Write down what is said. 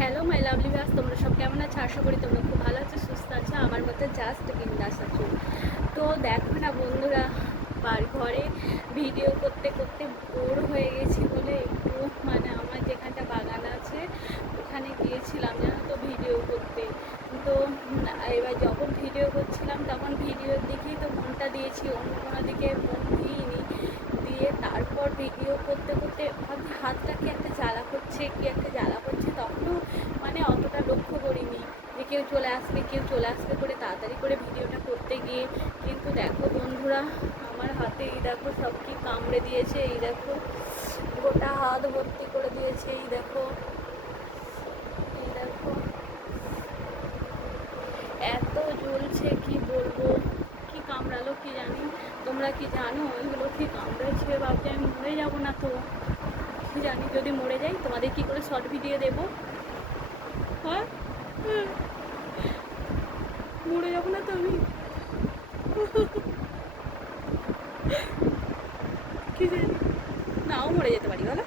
Hello my lovely গাছ তোমরা সব কেমন আছো? আশা করি তোমরা খুব ভালো আছো, সুস্থ আছো, আমার মতো জাস্ট বিন্দাস আছো। তো দেখো না বন্ধুরা বার ঘরে ভিডিও করতে করতে বোর হয়ে গেছি বলে একটু মানে আমার যেখানটা বাগান আছে, ওখানে গিয়েছিলাম, জানো তো ভিডিও করতে। তো এবার যখন ভিডিও করছিলাম, তখন ভিডিওর দিকেই তো মনটা দিয়েছি, অন্য কোনো দিকে মন দিইনি। দিয়ে তারপর ভিডিও করতে করতে ভাবছি হাতটা কি একটা করছে কি একটা জ্বালা করছে তখনও মানে অতটা লক্ষ্য করিনি যে কেউ চলে আসবে কেউ চলে আসবে করে তাড়াতাড়ি করে ভিডিওটা করতে গিয়ে। কিন্তু দেখো বন্ধুরা, আমার হাতে এই দেখো সব কি কামড়ে দিয়েছে, এই দেখো গোটা হাত ভর্তি করে দিয়েছে, এই দেখো এই দেখো। এত জ্বলছে, কি বলব? কি কামড়ালো কি জানি? তোমরা কি জানো? এগুলো কি কামড়েছে ভাবছি আমি মরে যাব না তো। কি জানি যদি মরে যাই, তোমাদের কি করে শর্ট ভিডিও দেবো? হ্যাঁ? মরে যাব না তো আমি। কি জানি নাও মরে যেতে পারি, বলো।